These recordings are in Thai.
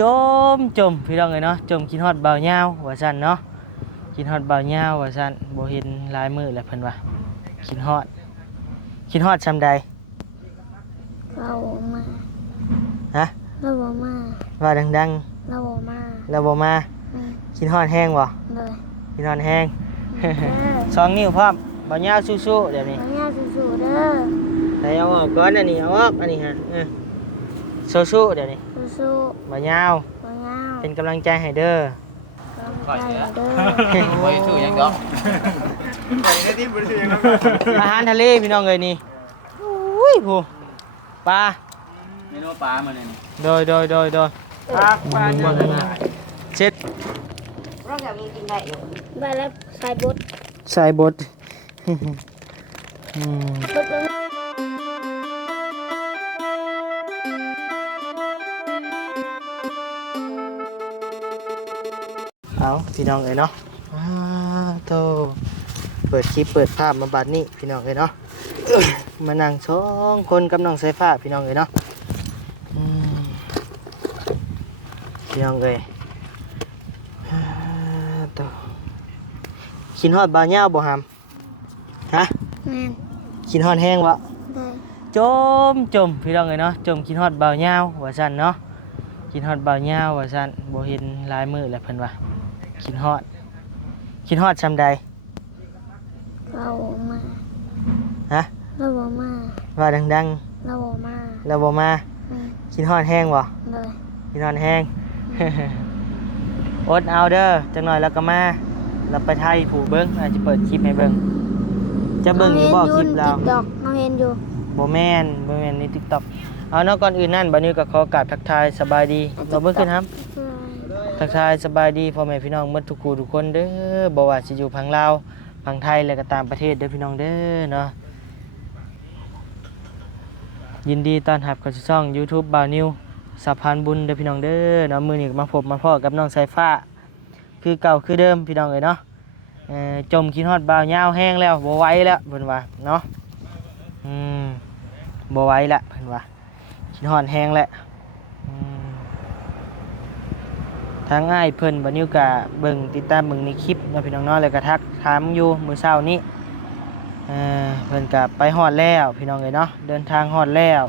จจมพี่น้องเลยเนาะจมกินฮอดเบาเหย้าว่าซั่นเนาะกินฮอดเบาเหย้าว่าซั่นบ่เห็นหลายมื้อแล้วเพิ่นว่ากินฮอดซำใดเรามาฮะเราบ่มาว่าดังเราบ่มาๆแล้วบ่มากินฮอดแห้งบ่เลยกินฮอดแห้งสองนิ้วพร้อมเบาเหย้าสู้ๆเดี๋ยวนี้เราย่าสู้ๆเด้อใส่เอาออกก่อนอันนี้เอาออกอันนี้ฮะสู้ๆเดี๋ยวนี้สู้เบาเหย้าๆบ่ยาว เป็นกำลังใจให้เด้อ กำลังใจเด้อ ไปซื้อยังดอกไปได้ที่บริษัทยังดอก อาหารทะเลพี่น้องเอ้ยนี่อุ้ยผู้ปลา เมนูปลามาเนี่ย โดยปลาเช็ด เราอยากกินได้อยู่ได้แล้วใส่บด ใส่บดบดแล้วเอาพี่น้องเอ้ยเนาะโตเปิดคลิปเปิดภาพมาบัดนี้พี่น้องเอ้ยเนาะมานั่งสองคนกับน้องสายฟ้าพี่น้องเอ้ยเนาะพี่น้องเอ้ยโตกินฮอดบาเหย้าบ่หำฮะ แม่น กินฮอดแห้งบ่ ได้ จมพี่น้องเอ้ยเนาะจมกินฮอดบาเหย้าว่าซั่นเนาะกินฮอดบาเหย้าว่าซั่นบ่เห็นหลายมื้อแล้วเพิ่นว่ากินฮอดซำใดเราบ่มา ฮะ เราบ่มา ว่าดัง เราบ่มา ๆแล้วบ่มา แม่น กินฮอดแห้งบ่ เลย กินฮอดแห้ง อดเอาเด้อจังหน่อยแล้วก็มาเราไปไทยผู้เบิ่งอาจจะเปิดคลิปให้เบิ่งจะเบิ่งอยู่บ่คลิปเรา ดอกเราเห็นอยู่ บ่แม่นใน TikTok เอาเนาะก่อนอื่นนั่นบัดนี้ก็ขอกราบทักทายสบายดีเราเบิ่งขึ้นครับ ทักทายสบายดีพ่อแม่พี่น้องหมดทุกคู่ทุกคนเด้อบ่ว่าสิอยู่พังลาวพังไทยแล้วก็ต่างประเทศเด้อพี่น้องเด้อเนาะยินดีต้อนรับเข้าสู่ช่อง YouTube บ่าวนิวสะพานบุญเด้อพี่น้องเด้อเนาะมื้อนี้ก็มาพบมาพ้อกับน้องสายฟ้าคือเก่าคือเดิมพี่น้องเอ้ยเนาะจมกินฮอดบ่าวยาวแห้งแล้วบ่ไหวแล้วเพิ่นว่าเนาะบ่ไหวแล้วเพิ่นว่ากินฮอดแห้งแล้วทางง่ายเพิ่นบัดนี้ก็เบิ่งติดตามเบิ่งในคลิปเนาะพี่น้องเนาะแล้วก็ทักถามอยู่มื้อเช้านี้เพิ่นก็ไปฮอดแล้วพี่น้องเอ้ยเนาะเดินทางฮอดแล้ว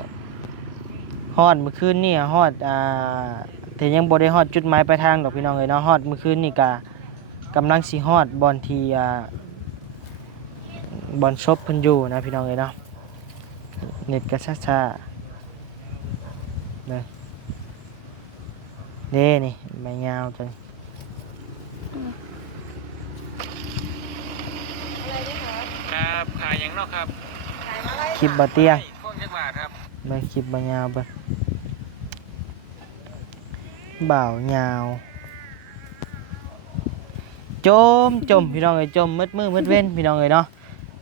ฮอดมื้อคืนนี้ฮอดแต่ยังบ่ได้ฮอดจุดหมายปลายทางดอกพี่น้องเอ้ยเนาะฮอดมื้อคืนนี้ก็กำลังสิฮอดบ่อนที่บ่อนศพเพิ่นอยู่นะพี่น้องเอ้ยเนาะเน็ตก็ช้าๆเลยเด้นี่ใบยาวจังครับขายยังเนาะครับ คลิปบ่เตียง คนจักบาทครับ ใบคลิปบ่ยาวเบิ่งบ่าวยาวจมพี่น้องเอ้ยจมมืดมือมืดเว้นพี่น้องเอ้ยเนาะ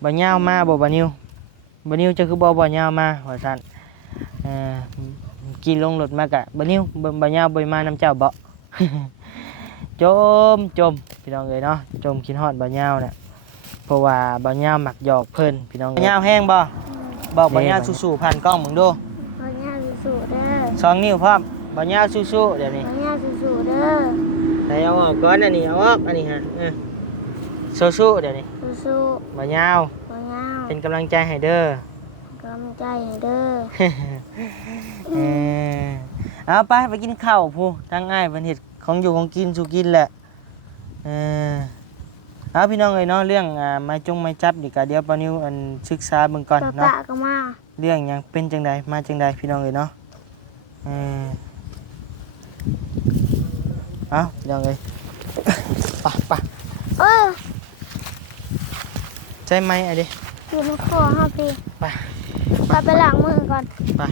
บ่ยาวมาบ่นิวจะคือบ่ยาวมาว่าซั่นกินลงรถมากะบ่นิวบ่ยาวบ่มานำเจ้าบ่ จมพี่น้องเอ้ยเนาะจมกินฮอดบ่ยาวน่ะเพราะว่าบ่ยาวมักหยอกเพิ่นพี่น้องบ่ยาวแห้งบ่บอกบ่ยาวสู้ๆผ่านกล้องมึงดู เราย่าสู้ๆเด้อ สองนิ้วพร้อมบ่ยาวสู้ๆเดี๋ยวนี้ เราย่าสู้ๆเด้อ ใส่เอาออกก่อนอันนี้เอาออกอันนี้ฮะสู้ๆเดี๋ยวนี้ สู้ บ่ยาว ๆบ่ยาว เป็นกำลังใจให้เด้อ กำลังใจให้เด้อ เอาไปกินข้าวผู้ทางง่ายเพิ่นเฮ็ดของอยู่ของกินสู่กินแหละเอาพี่น้องเอ้ยเนาะเรื่องไม้จับนี่ก็เดี๋ยวปานิวอันศึกษาเบิ่งก่อน ตา เนาะ ตะก็มา เรื่องหยังเป็นจังใดมาจังใดพี่น้องเอ้ยเนาะเอาพี่น้องเอ้ย ไป เออ ใช่ไหมอะดิ อยู่ในคอฮะพี่ ไป ไปล้างมือก่อน ไป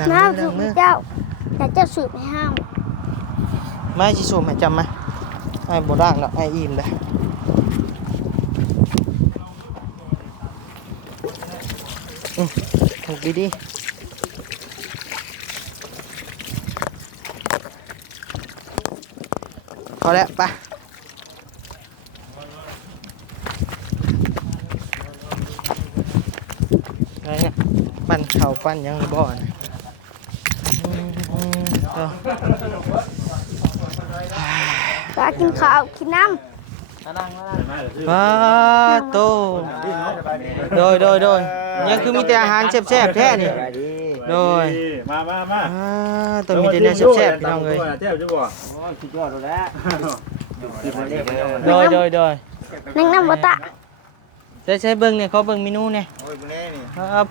ล้าง น้ำ มื สู อบ ล้างมือ เจ้าแต่เจ้าสูบไม่ห้าม ไม่สิสูบให้จำมาไอ้บ่ด่างแล้วไอ้อิ่มเด้อถูกดีพอแล้วไป ข้าวปั้นยังบ่นะเอ้า ปลากินข้าวกินน้ ปลาโตโดยยังคือมีแต่อาหารแซ่บๆแท้นี่โดย มา ตัวมีแต่เนื้อแซ่บๆพี่น้องเลย แซ่บจะบอก สุดยอดแล้ว โดย ำนึ่งน้ำบะตะ ใช้เบิ่งเนี่ยเขาเบิ่งเมนูเนี่ย โอ้ยมึงแน่นี่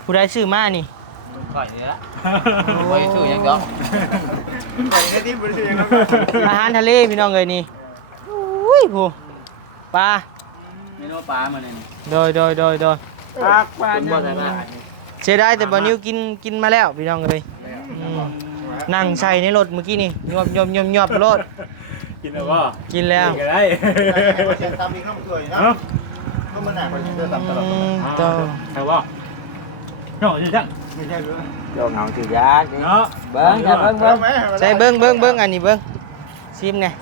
ผู้ใดซื้อมานี่ ก่อยเนื้อไปซื้อยังก็ก่อยเนื้อที่บริสุทธิ์ยังก็ อาหารทะเลพี่น้องเลยนี่อุ้ยผู้ปลา เมนูปลามาเนี่ย โดย ปลาเป็นบ่อไหนมา เสียดายแต่บ่นิวกินมาแล้วพี่น้องเลยนั่งใส่ในรถเมื่อกี้นี่ยอบรถ กินแล้วว่า กินแล้ว กินได้ เสียงตามอีกน้ำตัวอยู่นะก็มันหนักกว่าเดิมตามตลอด ต่อ แต่ว่าเนาะจัง ไม่ใช่หรือ โยงเอาถือยา เนาะ เบิ้งอย่าเบิ้งเบิ้ง ใส่เบิ่งอันนี้เบิ่งชิมเนี่ย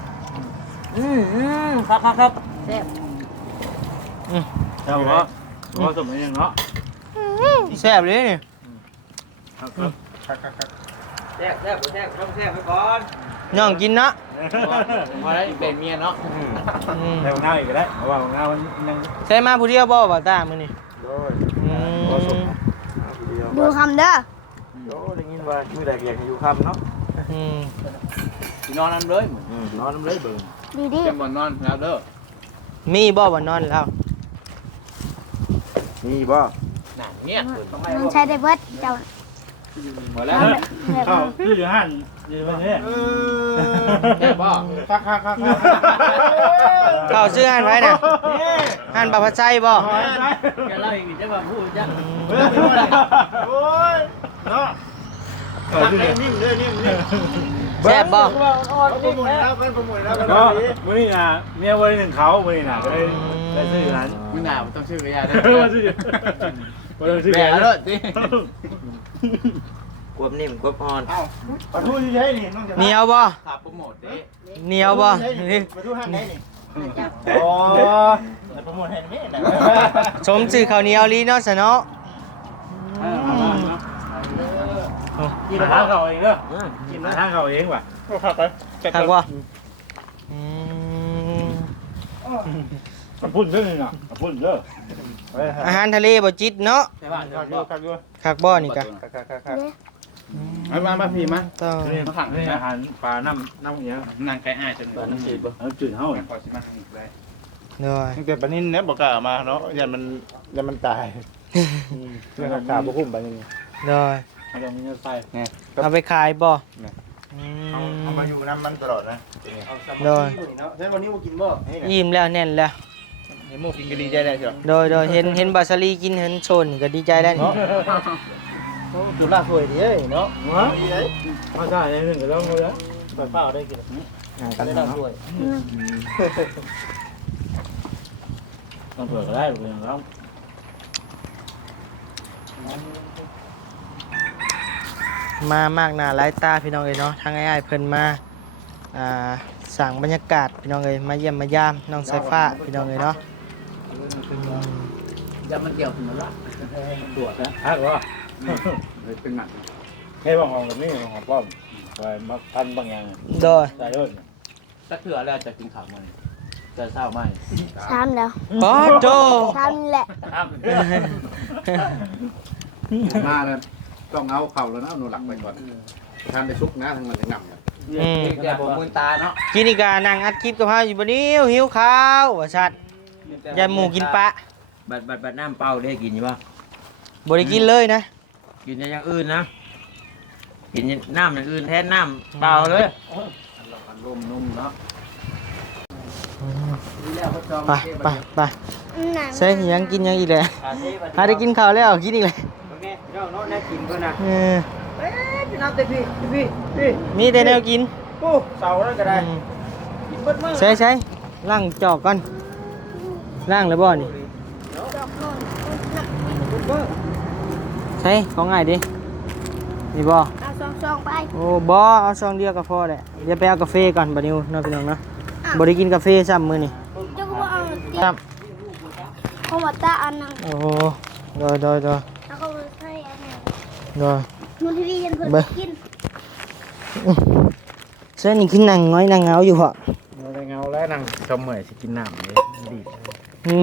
ครับ แต่ว่าว่าสมัยยังเนาะ แซ่บเลยนี่ แซ่บต้องแซ่บไปก่อน น้องกินเนาะ พอได้เป็นเมียเนาะ แต่ง่ายอีกได้เพราะว่าง่ายมันยัง ใส่มาผู้เดียวบ่บ่ตามื้อนี้ ดูคำเด้อ โอ้ได้ยินว่ามือใดเกียกอยู่คำเนาะ นอนน้ำเลย นอนน้ำเลยเบิ้ง ดีดี เป็นบ่นอนแล้วเด้อ มีบ่บ่นอนแล้ว มีบ่ หนังเนี่ย มันใช้ได้เบิดเจ้า หมดแล้ว เข้าคืออยู่ห้านอยู่วันนี้ แค่บ่ คัก เข้าซื้อหันไว้น่ะหันปลาผัดไส้บ่ แกเล่าอีกจะมาพูดจ้ะ โอ้ยเนาะ นิ่มเลยนิ่ม แซ่บบ่ โปรโมทแล้วกันโปรโมทแล้วกัน ก็มื้อนี้น่ะเมียวันหนึ่งเขามื้อนี้น่ะก็ได้ซื้อนั้น มึงหนาวต้องชื่อกระยาได้ ว่าซื้อว่าซื้อ แบกแล้วสิ กวบนิ่มกวบอ่อน ประตูที่ใช้นี่น้องจะ เหนียวบ่ ขับโปรโมทดิ เหนียวบ่นี่ ประตูห้างไหนนี่ อ๋อ โปรโมทให้ไม่ได้ สมชื่อข้าวเหนียวลีเนาะซะเนาะ กินอาหารเขาเองเด้อกินอาหารเขาเองว่ะ คักบ่ พุ่นเด้อนี่น่ะพุ่นเด้อ อาหารทะเลบ่จิตเนาะ ใช่ป่ะ คักบ่นี่กะ มาพี่มา ต้อง นี่อาหารปลาน้ำเงี้ย นางไก่อ้ายจนน้ำจืดบ่ น้ำจืดเฮา ขอสิมาอีกเลย เด้อ ตั้งแต่ปนินเนี่ยบอกกล้ามาเนาะยันมันตายเรื่องขาบ่คุ้มไปนี่ เด้อ เอาจะมีเงินใส่ เอาไปขายบ่ เอามาอยู่น้ำมันตลอดนะ เด้อ ใช่วันนี้บ่กินบ่ อิ่มแล้วแน่นแล้ว เห็นหมูกินก็ดีใจได้เชียว โดยเห็นบาซาลีกินเห็นโชนนี่ก็ดีใจแล้วนี่ จุดลากสวยดีเนาะ ฮะมาใช่หนึ่งก็ต้องเลย เปิดเป้าได้กิน ได้ลากด้วยต้องเปิดก็ได้เพื่อนแล้ว มามากหน้าหลายตาพี่น้องเอ้ยเนาะทางอ้ายเพิ่นมาสั่งบรรยากาศพี่น้องเอ้ยมาเยี่ยมมายามน้องสายฟ้าพี่น้องเอ้ยเนาะ ยามันเกี่ยวถึงละ ตรวจนะฮักว่า เป็นหนัก ให้บางของแบบนี้บางของป้อมไปมาพันบางอย่าง โดย ใส่ด้วย ถ้าเถื่อแล้วจะกินข้าวมันจะเศร้าไหม ซ้ำแล้ว ป๊อดโต ซ้ำแหละ มาเลยต้องเอาเข่าแล้วนะหนูหลักไปก่อนทำไปซุกนะทั้งมันจะงับ แต่ผมมือตาเนาะ กินอีกานั่งอัดคลิปกับเฮาอยู่บ่นี้หิวข้าวว่าซั่นยายหมูกินปลา บัดน้ำเปล่าได้กินอยู่ป่ะ บ่ได้กินเลยนะ กินอย่างอื่นนะกินน้ำอย่างอื่นแทนน้ำเปล่าเลย ลมนุ่มเนาะ ไปใส่หยังกินหยังอีกแล้วหาได้กินข้าวแล้วกินอีกแล้ว เราเนาะได้กินเพื่อนนะ พี่ น้ำเต็มพี่ มีแต่แนวกิน ปูเสาแล้วก็ได้กินเบิดมื้อ ใช่ล้างจอกก่อนล้างแล้วบ่นี่ใช่ของง่ายดินี่บ่ เอาซองไป โอ้บ่เอาซองเดียวก็พอแหละเดี๋ยวไปเอากาแฟก่อนบัดนี้เนาะพี่น้องเนาะบ่ได้กินกาแฟซ้ำมื้อนี่ เจ้าก็เอา ซ้ เขามาตาอันนั้น ำโอ้โดย แล้วก็ใส่อันนั้น rồi มันทีวียันเพิ่น Bơ. กิน sẽ nhìn cái nàng nói nàng áo dù họ เราได้เงาแล้วนั่งชมเหมยสิกินน้ำเลยดี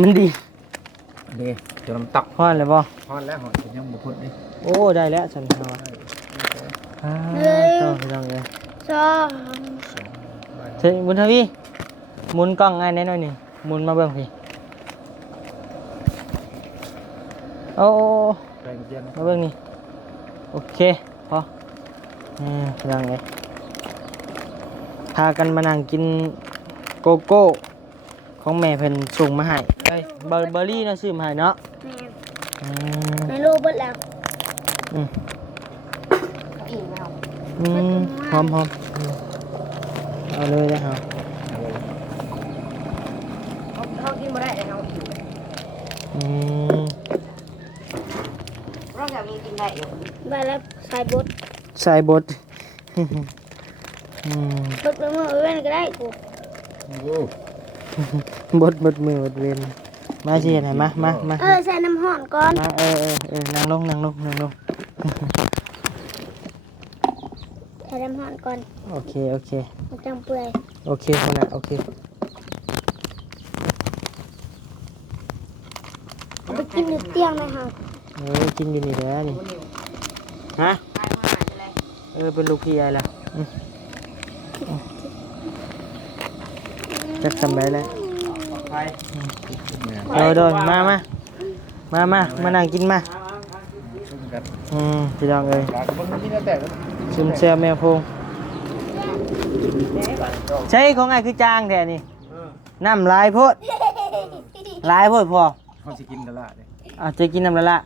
mình đi ดีจะน้ำตัก hoa là bo ฮอนแล้วหอนยังบุพุดดิ ô đây lẽ sần hoa to rồi rồi ซอ thế muốn thôi đi muốn con ai nấy nói nè muốn mà bơm thì ô แรงเย็น mà bơm nè okพอยังไงพากันมานั่งกินโกโก้ของแม่เพิ่นส่งมาให้เอ้ยเบอร์รี่นะซื้อมาให้เนาะ แม่ในโลกเบิดแล้ว อืม เขาอิ่มแล้ว หอมเอาเลยนะครับ เขากินบ่ได้เลยเขาอิ่ม เราอยากมีกินได้อยู่ได้แล้วใส่บด ใส่บด บดมือเว้นก็ได้กู บดมือหมดเวรมาสิไหนมา ใส่น้ำห่อนก่อน มานั่งลง ใส่น้ำห่อนก่อน โอเค มันจังเปื่อย โอเคขนาดโอเค เอาไปกินในเตียงเลยค่ะ กินอยู่นี่แหละนี่ฮะเป็นลูกพี่ไอ้ล่ะจักสมัยแล้วโดยมานั่งกินมาพี่น้องเอ้ยซึมแซวแมวพงใช่ของไอ้คือจางแท้นี่น้ำลายโพดพอ เขาสิกินกันละเลย จะกินน้ำละ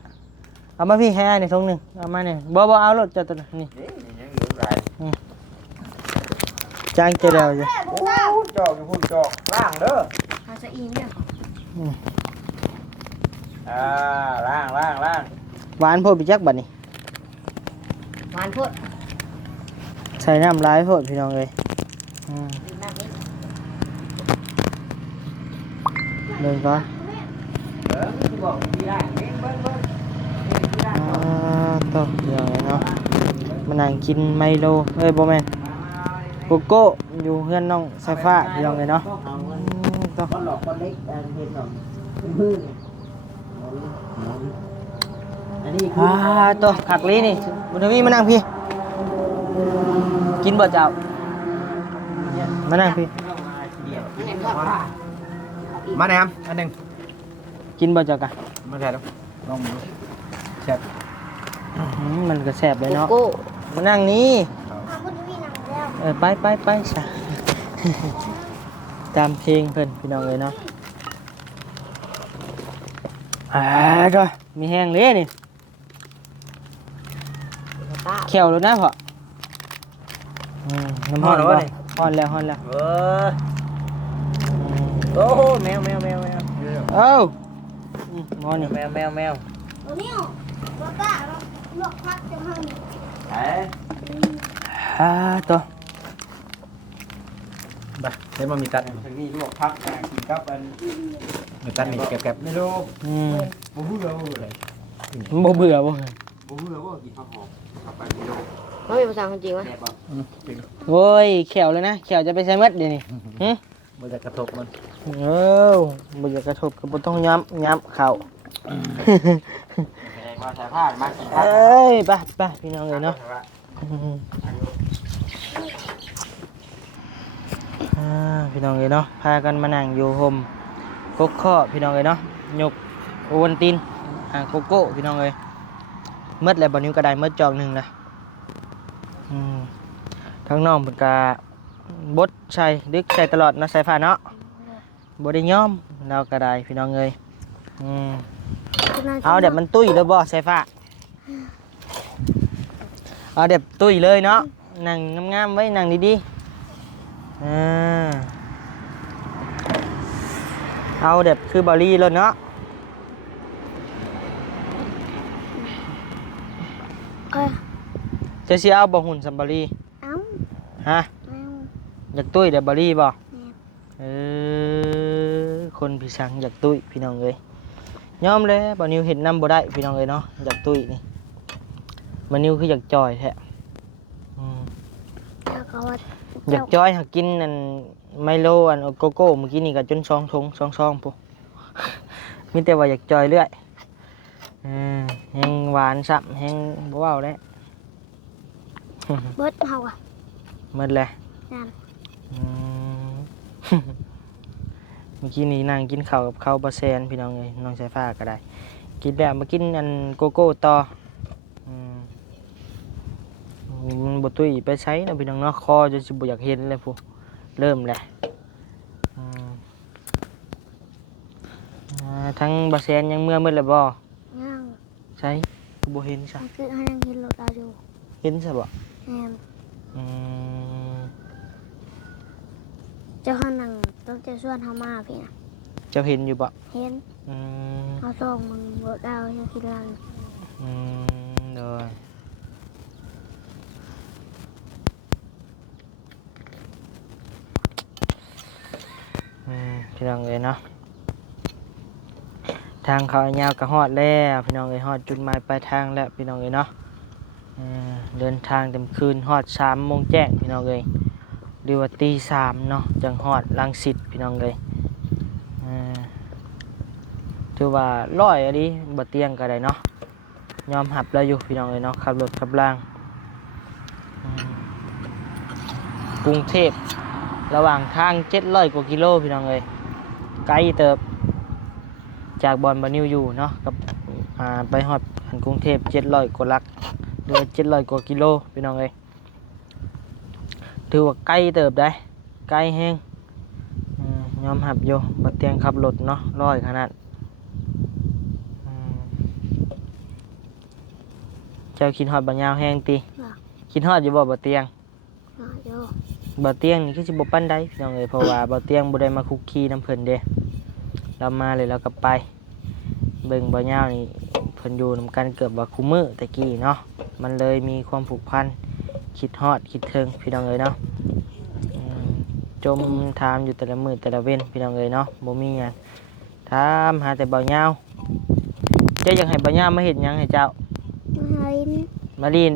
เอามาพี่ให้ไอ้ในทงหนึ่งเอามาเนี่ยบ่เอารถจะตัวนี่จางเจอแล้วจ้ะ จอกอยู่พุ่นจอกล่างเด้อ เขาจะอิ่มเนี่ย ล่าง หวานโพดไปจักบัดนี่ หวานพุด ใส่น้ำลายโพดพี่น้องเลย น้ำนี้ เดินก่อนต่อพี่น้องเลยเนาะมานั่งกินไมโลบ่แม่นโกโก้อยู่เพื่อนน้องไฟฟ้าพี่น้องเลยเนาะต่อต่อขักลีนี่บุญทวีมานั่งพี่กินบ่เจ้ามานั่งพี่ มาแหนมอันหนึ่ง กินบ่เจ้ากะ มาแทนลองดูแซ่บ มันก็แสบเลยเนาะ โก้ มานั่งนี่ ทำพุดวีนั่งแล้ว ไปซะ ตามเพลงเพิ่นพี่น้องเลยเนาะก็มีแห้งเลยนี่เขียวแล้วนะพ่อน้ำฮ้อนบ่ฮ้อนแล้ว โอ้โหแมว เอ้าหมอนี่ แมว ตัวนี้ป้าลวกพักจะให้ ตัว ไปใช้มามีตัด ทางนี้ลวกพักกินกับอัน มีตัดนี่แก็บ ไม่รู้ บ่เบื่อบ่ บ่เบื่อว่ากินข้าวหอมกับไปกิโล ไม่เป็นภาษาจริงวะ แซ่บบ่ โอ้ยเขียวเลยนะเขียวจะไปใส่มัดเดี๋ยวนี้ มันจะกระทบมัน บ่อยากกระทบก็บ่ต้องย้ำเข้า แสดงว่าสายผ้ามากิน เอ้ยไปพี่น้องเลยเนาะพี่น้องเลยเนาะพากันมานั่งอยู่ห่มกกข้อพี่น้องเลยเนาะยกโอวัลตินโกโก้พี่น้องเลยเมื่อแล้วบอนิ้วกระไดเมื่อจอกหนึ่งนะทั้งน้องเป็นกาบดใส่ดึกใส่ตลอดนะใส่ผ้าเนาะบดได้ย้อมเรากระไดพี่น้องเลยเอาเดี๋ยวมันตุ้ยเลยบ่ใส่ผ้าเอาเดี๋ยวตุ้ยเลยเนาะนั่งงามๆไว้นั่งดีๆเอาเด็บคือบอลลี่เลยเนาะจะเสียเอาบ่หุ่นสัมบอลลี่ เอ้า ฮะอยากตุ้ยเด็บบอลลี่บ่คนพี่สังอยากตุ้ยพี่น้องเลยยอมเลยบอนิวเห็นน้ำบ่ได้พี่น้องเลยเนาะอยากตุ้ยนี่ มันนิ้วคืออยากจอยแท้อืม แล้วก็ว่า อยากจอยหากินอันไมโลอันโกโก้เมื่อกี้นี่ก็จน2 ถุง2 ซองปุ๊ มีแต่ว่าอยากจอยเรื่อยแห้งหวานซ้ำแห้งบ่เว้าแล้ว เบิดเฮาอ่ะ หมดเลย นั่น อืม เมื่อกี้นี้นั่งกินข้าวกับข้าวปลาแซนพี่น้องเอ้ยน้องสายฟ้าก็ได้ กินแล้วมากินอันโกโก้ต่ออืมมันบ่ตุ้ยไปใช้นะพี่น้องเนาะคอจะสิบ่อยากเห็นเลยพูเริ่มแหละอืมทั้งปลาแซนยังเมื่อมืดแล้วบ่ ย่าง ใช่ก็บ่เห็นซะ มันคือให้ยังกินรถเราอยู่ เห็นซะบ่ แฮม อืม เจ้าข้านังต้องจะชวนเฮามาพี่นะ เจ้าเห็นอยู่บ่ เห็น อืม เฮาส่งมึงรถเรายังกินลัง อืมโดยพี่น้องเอ้ยเนาะทางเขายาวก็ฮอดแล้วพี่น้องเอ้ยฮอดจุดหมายปลายทางแล้วพี่น้องเอ้ยเนาะเดินทางเต็มคืนฮอด3 โมงแจ้งพี่น้องเอ้ยหรือว่าตี 3เนาะจังฮอดรังสิตพี่น้องเอ้ยถือว่าร้อยอะดิบ่เตียงก็ได้เนาะยอมหับแล้วอยู่พี่น้องเอ้ยเนาะขับรถขับล่างกรุงเทพระหว่างทาง700 กว่ากิโลพี่น้องเอ้ยไกลเติบจากบอนบานิวอยู่เนาะกับไปฮอดกรุงเทพ700 กว่าลักหรือ700 กว่ากิโลพี่น้องเอ้ยถือว่าไกลเติบได้ไกลแฮงยอมหับอยู่บ่เตียงขับรถเนาะร้อยขนาดเจ้าคิดฮอดบ่ยาวแฮงติคิดฮอดอยู่บ่เตียง เดี๋ยว บ่เตียงนี่คือสิบ่ปานใดพี่น้องเอ้ยเพราะว่าบ่เตียงบ่ได้มาคุกคีน้ำเพิ่นเด้เรามาเลยเราก็ไปเบิ่งบ่ยาวนี่เพิ่นอยู่นำกันเกือบว่าคุมื้อตะกี้เนาะมันเลยมีความผูกพันคิดฮอดคิดถึงพี่น้องเอ้ยเนาะจมถามอยู่แต่ละมื้อแต่ละเว้นพี่น้องเอ้ยเนาะบ่มีหยังถามหาแต่บ่ยาวเจ้าอยากให้บ่ยาวมาเฮ็ดหยังให้เจ้า มาลิน มาลีน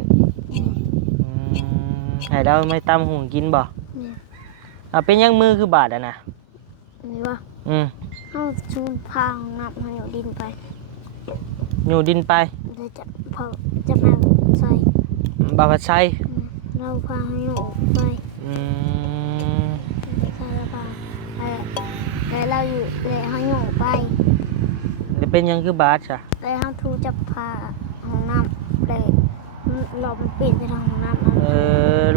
ให้เราไม่ตำหุงกินบ่ เนี่ย เป็นยังมือคือบาดอ่ะนะ นี่ว่า เฮาชูนพาของน้ำให้เอาดินไป อยู่ดินไป เดี๋ยวจะพอจะมาใส่ บาพัดไซ เราพาให้เอาไป ใส่แล้วก็แล้วเราอยู่เลยเฮาอยู่ไป จะเป็นยังคือบาดจ้ะ แล้วเฮาทูจะพาห้องน้ำเลยเราไปปิดในห้องน้ำนั้น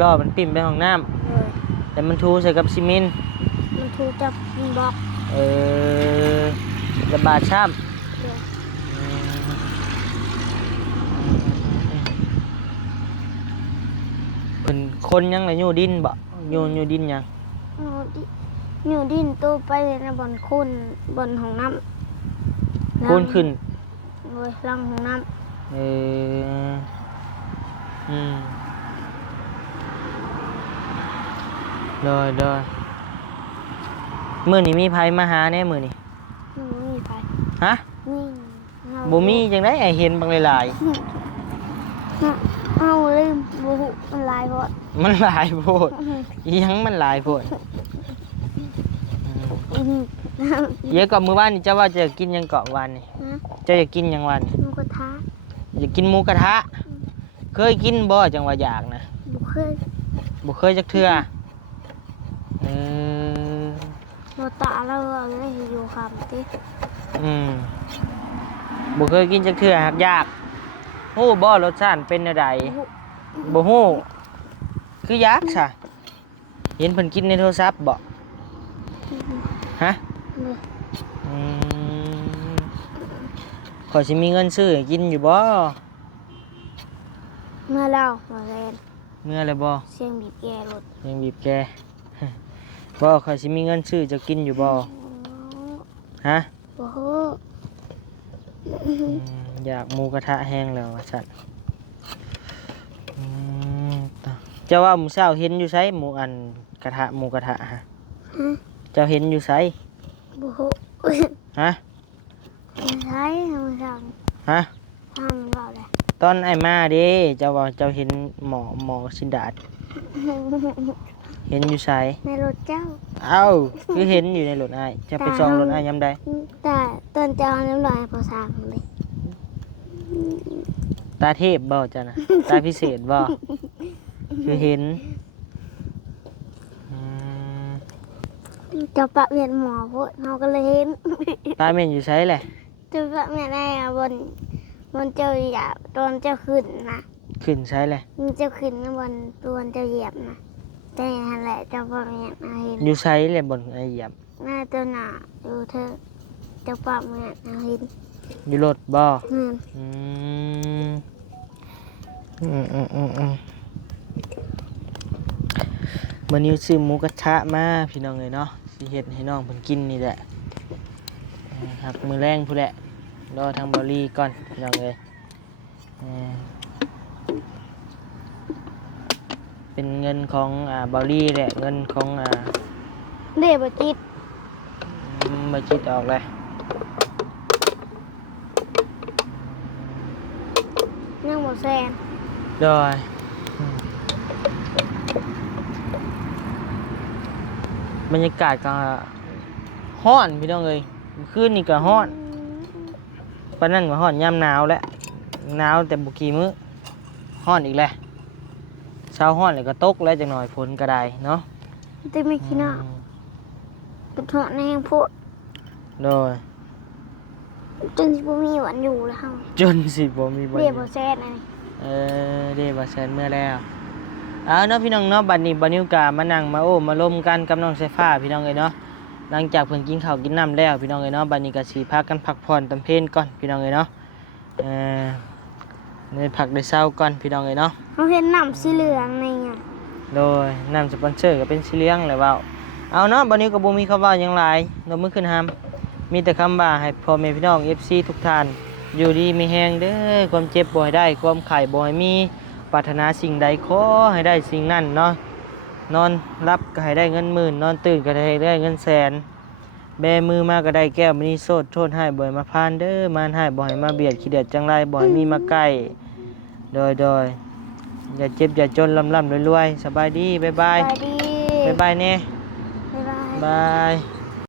ล่อมันปิ่มไปห้องน้ เลย ำแต่มันทูใส่กับซีเมนต์ มันทูจะบล็อก ระบาดช้ เลย ำเป็นคนยังไงอยู่ดินบ่อยู่ดินยัง อยู่ดินตู้ไปในบอนคุณบนห้องน้ำ โคนขึ้น เลยลังห้องน้ โดยมื้อนี้มีไผมาหาแน่มื้อนี้ ำนี่ไป ฮะ นี่ บ่มีจังได๋ให้เห็นบางหลาย เอาเลยบูหุมันลายหมด ๆมันหลายโพดอีหยังมันหลายโพดเดี๋ยวก่อนมื้อวานนี่เจ้าว่าจะกินหยังเกาะวันนี่เจ้าอยากกินหยังวัน หมูกระทะ อยากกินหมูกระทะ เคยกินบ่จังว่าอยากนะ บุเคย บ่เคยจักเทื่อ โมตาเราเลยอยู่คำที่ บ่เคยกินจักเทื่อหักยากฮู้บ่รสชาติเป็นจังไดบ่ฮู้คืออยากซะเห็นเพิ่นกินในโทรศัพท์บ่ฮะขอยสิมีเงินซื้อให้กินอยู่บ่ เมื่อเรามาเรียน เมื่อแล้วบ่ เสียงบีบแกรถ ยังบีบแก บ่ขอยสิมีเงินซื้อจะกินอยู่บ่ฮะ โอ้โห อยากหมูกระทะแห้งแล้วว่าซั่นเจ้าว่าหมูเช้าเห็นอยู่ไสหมูอันกระทะหมูกระทะฮะเจ้าเห็นอยู่ไส โอ้โห ฮะ ใช้ทำสั่ง ฮะ ทำเราเลย ตอนไอ้มาเด้เจ้าว่าเจ้าเห็นหมอสินดาดเห็นอยู่ไส ในรถเจ้า เอ้าคือเห็นอยู่ในรถอ้ายจะไปส่องรถอ้ายยามใด แต่ตอนเจ้าน้ำลายพอสร้างเลย ตาเทพบ่จ้ะนะ ตาพิเศษบ่คือเห็นอืม เจ้าปะเวียนหมอพูดเขาก็เลยเห็น ตาแม่นอยู่ไสแหละ เจ้าปะเวียนได้อะบนเจ้าเหยียบตอนเจ้าขึ้นนะ ขึ้นไสแหละ มันเจ้าขึ้นนะบนตัวเจ้าเหยียบนะแต่นั่นแหละเจ้าปะเวียนเอาเห็น อยู่ไสแหละบนไอ้เหยียบ หน้าตัวหนาดูเธอเจ้าปะเวียนเอาเห็น อยู่รถบ่ อืม อืมมื้อนี้ซื้อหมูกระทะมาพี่น้องเอ้ยเนาะสิเฮ็ดให้น้องเพิ่นกินนี่แหละหักมื้อแรงพู้นแหละรอทางบริก่อนพี่น้องเอ้ยเป็นเงินของบริแหละเงินของ เด็บจิต มาจิตออกเลย นั่งหมดแซน โดยบรรยากาศก็ฮ้อนพี่น้องเอ้ยคืนนี่ก็ฮ้อนปานนั้นก็ฮ้อนยามหนาวแล้วหนาวแต่บ่กี่มื้อฮ้อนอีกแล้วเช้าฮ้อนแล้วก็ตกแล้วจักหน่อยฝนก็ได้เนาะ แต่ไม่คิดว่าเป็นหัวในแห่งพูด โดย จนบ่มีวันอยู่แล้ว จนสิบ่มีบ่ เด็บแซนอะไร เด้บ่แซนเมื่อแล้วเอาเนาะพี่น้องเนาะบัดนี้บ่นิวกามานั่งมาโอ้มาล้มกันกับน้องไฟฟ้าพี่น้องเอ้ยเนาะหลังจากเพิ่นกินข้าวกินน้ำแล้วพี่น้องเอ้ยเนาะบัดนี้ก็สิพากันพักผ่อนตำเพลนก่อนพี่น้องเอ้ยเนาะได้พักได้เช้าก่อนพี่น้องเอ้ยเนาะ เขาเห็นน้ำสีเหลืองในอ่ะ โดยน้ำสปอนเซอร์ก็เป็นสีเหลืองแหละเว้าเอาเนาะบัดนี้ก็บ่มีคำว่าหยังหลายยกมือขึ้นหามมีแต่คำว่าให้พ่อแม่พี่น้อง FC ทุกท่านอยู่ดีมีแฮงเด้อความเจ็บบ่ให้ได้ความไข้บ่ให้มีปรารถนาสิ่งใดขอให้ได้สิ่งนั้นเนาะนอนรับก็ให้ได้เงินหมื่นนอนตื่นก็ให้ได้เงินแสนแบมือมาก็ได้แก้วมณีโสดโทษให้บ่ให้มาพานเด้อมานให้บ่ให้มาเบียดขี้เดือดจังไรบ่ให้มีมาใกล้โดยอย่าเจ็บอย่าจนร่ำรวยๆสบายดีบ๊ายบาย ไปดี บ๊ายบายเน่ บ๊ายบาย บาย